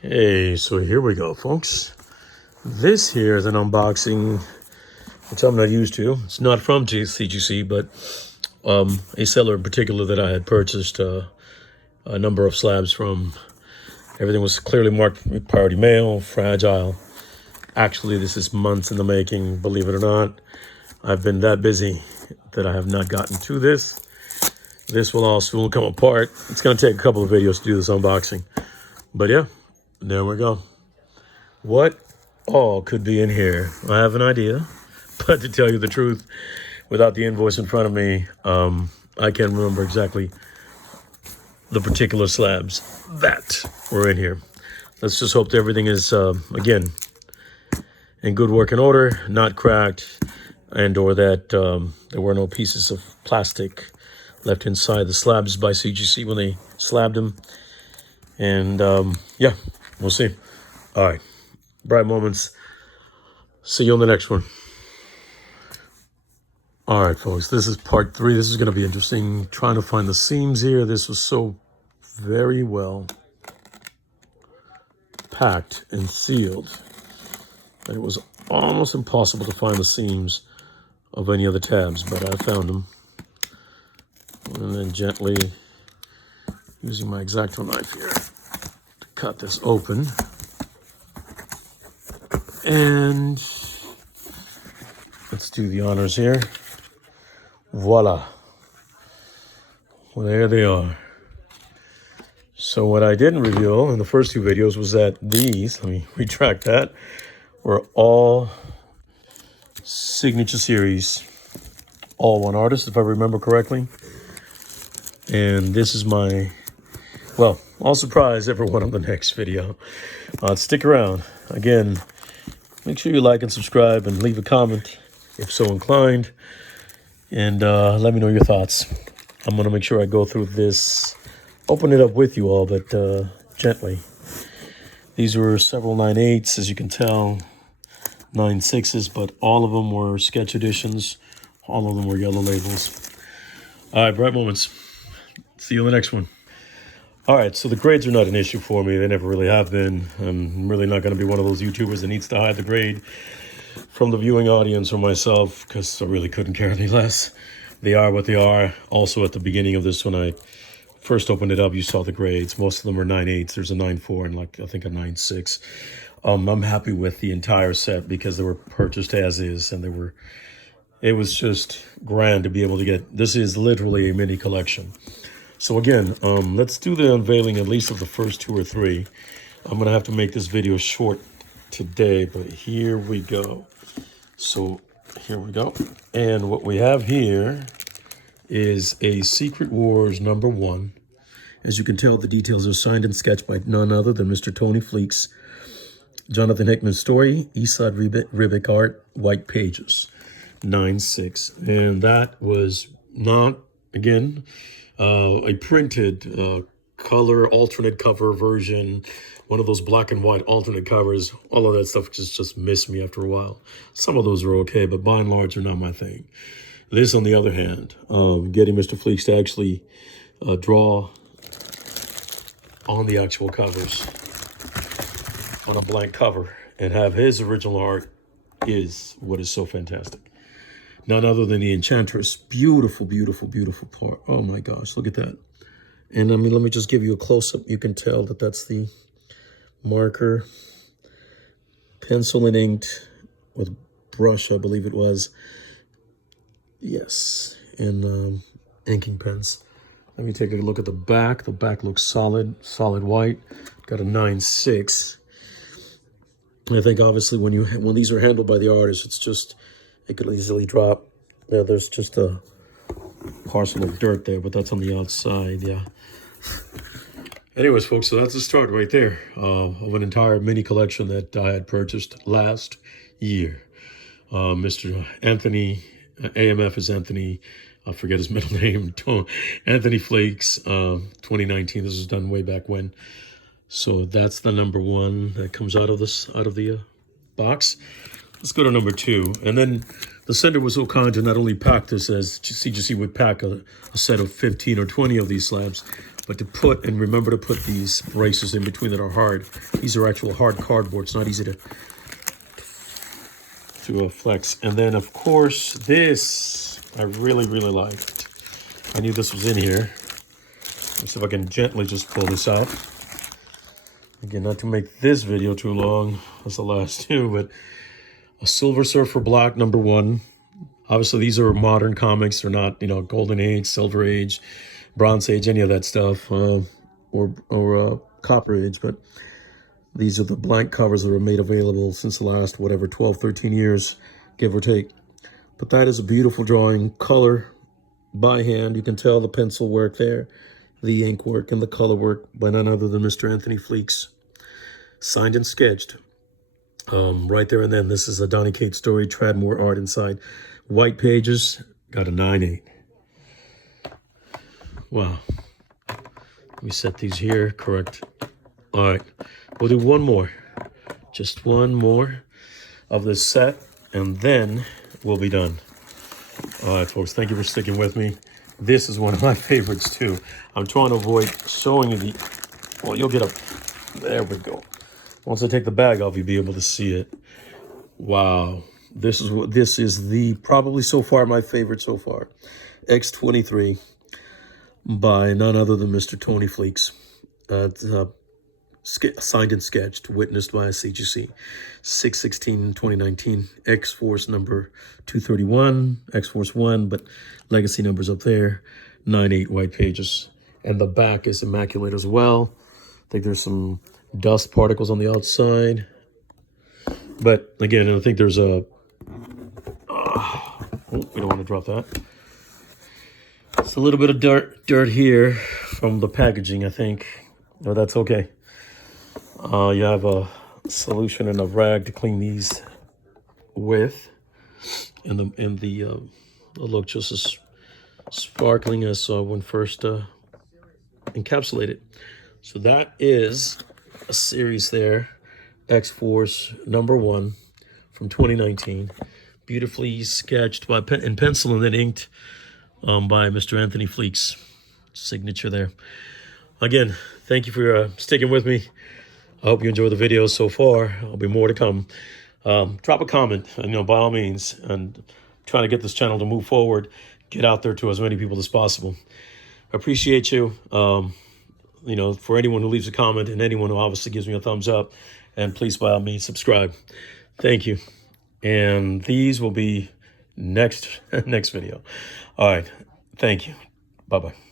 Hey, so here we go, folks. This here is an unboxing, which I'm not used to. It's not from CGC, but a seller in particular that I had purchased a number of slabs from. Everything was clearly marked priority mail, fragile. Actually, this is months in the making, believe it or not. I've been that busy that I have not gotten to this. This will all soon come apart. It's going to take a couple of videos to do this unboxing. But yeah, there we go. What all could be in here? I have an idea, but to tell you the truth, without the invoice in front of me, I can't remember exactly the particular slabs that were in here. Let's just hope that everything is, again, in good working order, not cracked, and or that there were no pieces of plastic left inside the slabs by CGC when they slabbed them. And yeah, we'll see. All right. Bright moments. See you on the next one. All right, folks, this is part 3. This is going to be interesting. Trying to find the seams here. This was so very well packed and sealed that it was almost impossible to find the seams of any of the tabs, but I found them. And then gently, using my X-Acto knife here, to cut this open. And let's do the honors here. Voila. Well, there they are. So what I didn't reveal in the first 2 videos was that these, let me retract that, were all signature series, all one artist, if I remember correctly. And this is my, well, I'll surprise everyone on the next video. Stick around. Again, make sure you like and subscribe and leave a comment if so inclined. And let me know your thoughts. I'm going to make sure I go through this, open it up with you all, but gently. These were several 9/8s, as you can tell, 9/6s, but all of them were sketch editions. All of them were yellow labels. All right, bright moments. See you on the next one. All right, so the grades are not an issue for me. They never really have been. I'm really not going to be one of those YouTubers that needs to hide the grade from the viewing audience or myself, because I really couldn't care any less. They are what they are. Also, at the beginning of this, when I first opened it up, you saw the grades. Most of them are 9/8s. There's a 9/4 and I think a 9/6. I'm happy with the entire set because they were purchased as is, and it was just grand to be able to get. This is literally a mini collection. So again, let's do the unveiling at least of the first 2 or 3. I'm gonna have to make this video short today, but here we go. So here we go. And what we have here is a Secret Wars #1. As you can tell, the details are signed and sketched by none other than Mr. Tony Fleeks. Jonathan Hickman's story, Eastside Ribic art, white pages, 9/6. And that was not, again, a printed color alternate cover version, one of those black and white alternate covers. All of that stuff just missed me after a while. Some of those are okay, but by and large are not my thing. This, on the other hand, getting Mr. Fleeks to actually draw on the actual covers on a blank cover and have his original art is what is so fantastic. None other than the Enchantress. Beautiful, beautiful, beautiful part. Oh my gosh, look at that. And I mean, let me just give you a close-up. You can tell that that's the marker, pencil and inked with brush, I believe it was. Yes, and inking pens. Let me take a look at the back. The back looks solid white. Got a 9/6. I think obviously when these are handled by the artist, it's just, it could easily drop. Yeah, there's just a parcel of dirt there, but that's on the outside, yeah. Anyways, folks, so that's the start right there of an entire mini collection that I had purchased last year. Mr. Anthony, AMF is Anthony, I forget his middle name, Anthony Fleeks, 2019. This was done way back when. So that's the #1 that comes out of the box. Let's go to #2. And then the sender was so kind to not only pack this as CGC would pack a set of 15 or 20 of these slabs, But to put, and remember to put these braces in between that are hard. These are actual hard cardboard. It's not easy to flex. And then, of course, this I really, really liked. I knew this was in here. Let's see if I can gently just pull this out. Again, not to make this video too long as the last two, but a Silver Surfer Black #1. Obviously, these are modern comics. They're not, you know, Golden Age, Silver Age, Bronze Age, any of that stuff, or Copper Age. But these are the blank covers that were made available since the last, whatever, 12, 13 years, give or take. But that is a beautiful drawing, color by hand. You can tell the pencil work there, the ink work, and the color work by none other than Mr. Anthony Fleeks. Signed and sketched. Right there and then. This is a Donny Cates story, Tradmore art inside. White pages, got a 9/8. Wow. Let me set these here, correct. All right, we'll do one more. Just one more of this set, and then we'll be done. All right, folks, thank you for sticking with me. This is one of my favorites, too. I'm trying to avoid showing you well, you'll get there we go. Once I take the bag off, you'll be able to see it. Wow. This is the, probably so far, my favorite so far. X-23 by none other than Mr. Tony Fleeks. Signed and sketched, witnessed by CGC. 6/16/2019. X-Force number 231, X-Force 1, but legacy numbers up there. 9/8 white pages. And the back is immaculate as well. I think there's some dust particles on the outside. But again, I think there's a... we don't want to drop that. It's a little bit of dirt here from the packaging, I think. No, that's okay. You have a solution and a rag to clean these with, and the look just as sparkling as when first encapsulated. So that is a series there, X-Force #1 from 2019, beautifully sketched by in pencil and then inked by Mr. Anthony Fleeks. Signature there. Again, thank you for sticking with me. I hope you enjoyed the video so far. There'll be more to come. Drop a comment, you know, by all means, and trying to get this channel to move forward, get out there to as many people as possible. I appreciate you. You know, for anyone who leaves a comment and anyone who obviously gives me a thumbs up, and please, by all means, subscribe. Thank you. And these will be next video. All right. Thank you. Bye-bye.